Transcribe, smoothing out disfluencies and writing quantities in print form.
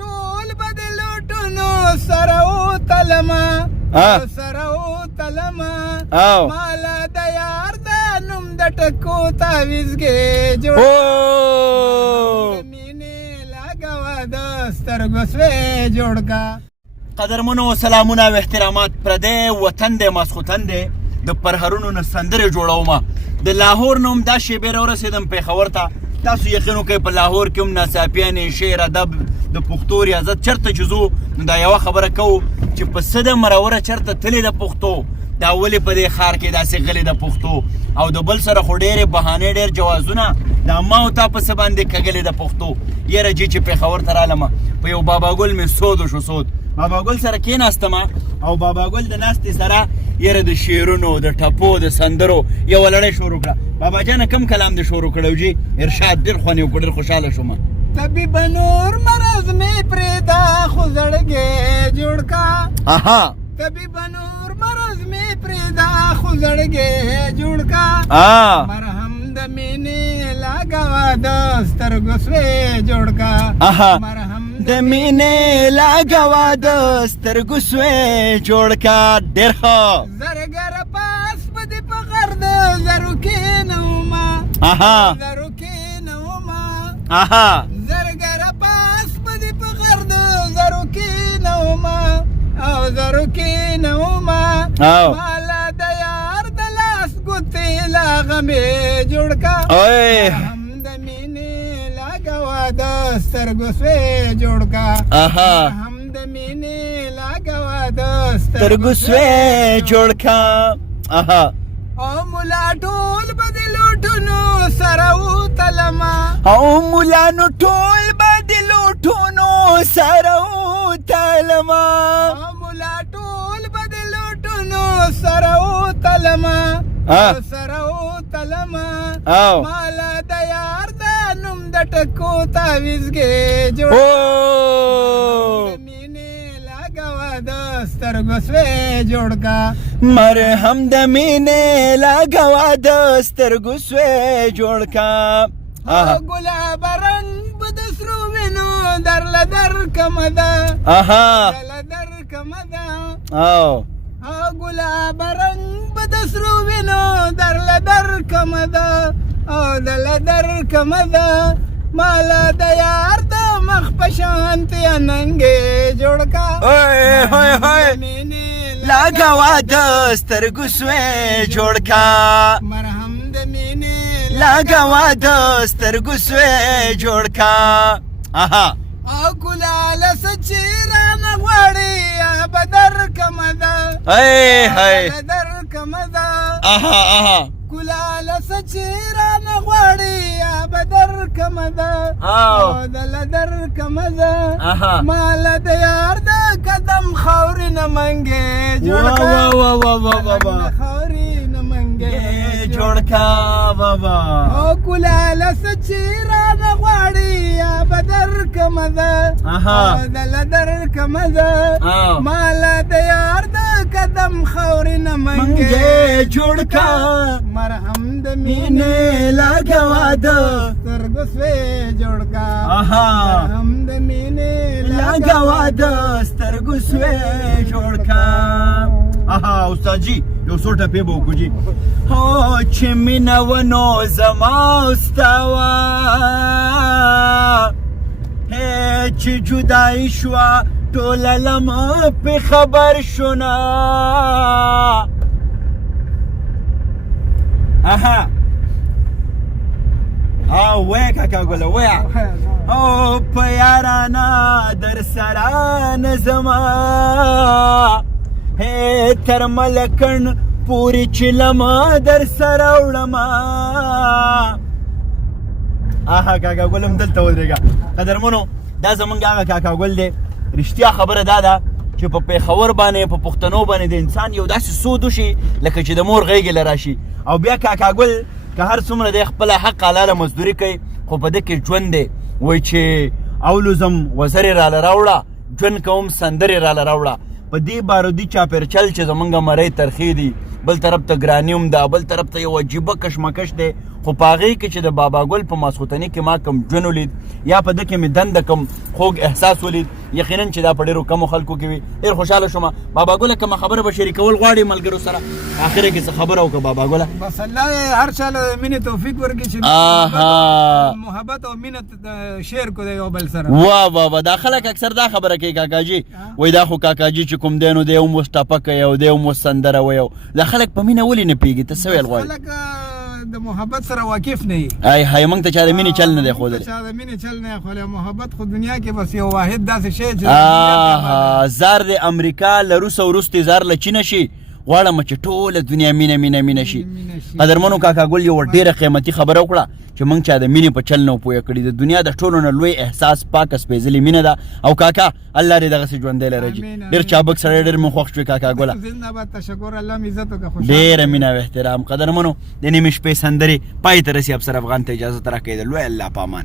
ټول به د لوټونو سره وتلمه سره وتلمه مالا د یار د نوم د ټکو تعویزګې جوړ مینې لګوه د سترګو سوی جوړ کا. قدرمنو سلامونه او احترامات. پردی وطن دی ماسخوتن دی د پرهرونو نه سندرې جوړومه. د لاهور نوم دا شیبې راورسېدم پېښور ته. تاسو یقین وکئ په لاهور کې هم ناڅاپیانې شعر ادب د پښتو ریاضت چېرته چې ځو نو دا یوه خبره کوو چې په څه د مروره چېرته تلې د پښتو دا ولې په دې ښار کې داسې غلې د پښتو او د بل سره خو ډېرې بهانې ډېر جوازونه دا ما او تا په څه باندې کږلې د پښتو. یاره جي چې پېښور ته رالمه په یو بابا ګل مې سود وشو سود. بابا ګل سره کېناستمه او بابا ګل د ناستې سره یاره د شعرونو د ټپو د سندرو یوه لړۍ شروع کړه. بابا جانه کم کلام دې شروع کړی جي؟ ارشاد ډېر خوند یې وکړ ډېر خوشحاله شومه. طبیب نور مرض مې پرېږده خو زړګی جوړ کا. طبیب نور مرض مې پرېږده خو زړګی جوړ کا. مرهم د مینې لګوه د سترګو سوی جوړ کا. مرهم د مینې لګوه د سترګو سوی جوړ کا. ډېر ښه. زرګر پاس په دې په غر د زرو کېنومه زرو کېنومه زرګر پاس په دې په غر د زرو کېنومه او زرو کېنومه مالا د یار د لاس ګوتې لاغه مې جوړ کا. هم د مینې لګوه د سترګو سوی جوړ کا. هم د مینې لګوه د سترګو سوی جوړ کا. او ملا ټول به د لوټونو سره وتلمه او ملانو ټول به د لوټونو سره وتلمه او ملا ټول به د لوټونو سره وتلمه سره وتلمه مالا د یار د نوم د ټکو تعویزګې جوړ د سترګو سوی جوړ کا. مرهم د مینې لګوه د سترګو سوی جوړ کا. ګلاب رنګ به د سرو وینو درله درکمه ده درله درکمه ده ګلاب رنګ به د سرو وینو درله درکمه ده او درله درکمه ده مالا د یار د مخ په شانتې ننګې جوړ کا. لګوه د سترګو سوی جوړ کا. مرهم د مینې لګوه د سترګو سوی جوړ کا. او ګلاله څه چې رانه غواړې به درکمه ده درکمه ده ګلاله څه چې رانه غواړې به درکمه ده دله درکمه ده ماله د یار د قدم خاورې نه منګې جوړ کا. خاورې نه منګې جوړ کا بابا. او ګلاله څه چې رانه غواړې به درکمه ده دله درکمه ده ماله د یار د قدم خاورې نه منګې جوړ کا. مرهم د مینې لګوه د سترګو سوی جوړ کا. مرهم د مینې لګوه د سترګو سوی جوړ کا. استاد جي یو څو ټپې به وکړو جي. چې مینه ونو زما ستا وه چې جدایي شوه ټوله لمه پې خبر شونه. ویا کاکا ګله ویا. او په یارانه در سره نه ځمه تر ملکن پورې چې لمه در سره وړمه. کاکا ګل هم دلته ودرېږه. قدرمنو دا زمونږ هغه کاکا ګل دی. رښتیا خبره دا ده چې په پېښور باندې په پښتنو باندې د انسان یو داسې سود وشي لکه چې د مور غېږې له راشي. او بیا کاکا ګل که هر څومره دی خپله حق حلاله مزدوري کوي خو په ده کې ژوند دی. وایي چې اولوزم وزرې راله راوړه ژوند کوم سندرې راله راوړه. په دې بارودي چاپېرچل چې زمونږ مرۍ ترخې دي، بل طرف ته ګرانیوم ده، بل طرف ته یو عجیبه کشمکش دی. خو په هغې کې چې د بابا ګل په ماسخوتني کې ما کم ژوند ولید یا په ده کې مې دنده کم خوږ احساس ولید، یقینا چې دا په ډېرو کمو خلکو کې وي. ډېر خوشحاله شوم. بابا ګله کومه خبره به شریکول غواړې ملګرو سره اخره کې څه خبره وکړه بابا ګله؟ بس الله یې هر چا له مینې توفیق ورکړي چې محبت او مینه شیر کو دی یو بل سره. واه واه واه، دا خلک اکثر دا خبره کوي کاکاجي، وایي دا خو کاکاجي چې کوم دی نو دی هم اوس ټپه کوي او دی هم اوس سندره وایي. دا خلک په مینه ولې نه پوهېږي؟ ته څه ویل غواړې؟ خلک د محبت سره واقف نه وي. ای هی موږ ته چا د مینې چل نه دی ښودلی. چا د مینې چل نه دی محبت خو دنیا کې بس یو واحد داسې شی چې زار د امریکا له روس او وروستې زار له چینه شي، غواړم چې ټوله دنیا مینه مینه مینه شي. قدرمنو کاکا ګل یو ډېره قیمتي خبره وکړه چې موږ چا د مینې په چل نه پوهه کړي. د دنیا د ټولو نه لوی احساس پاکه سپېڅلې مینه ده. او کاکا الله دې دغسې ژوندی لره جي. ډېر چابک سړی، ډېر مې خوښ شوې کاکا ګله. زنده‌باد، تشکر، الله مې عزت وکړه. ډېره مینه او احترام. قدرمنو د نیمې شپې سندرې پای ته رسي. افسر افغان ته اجازه راکړئ. د لوی الله په امان.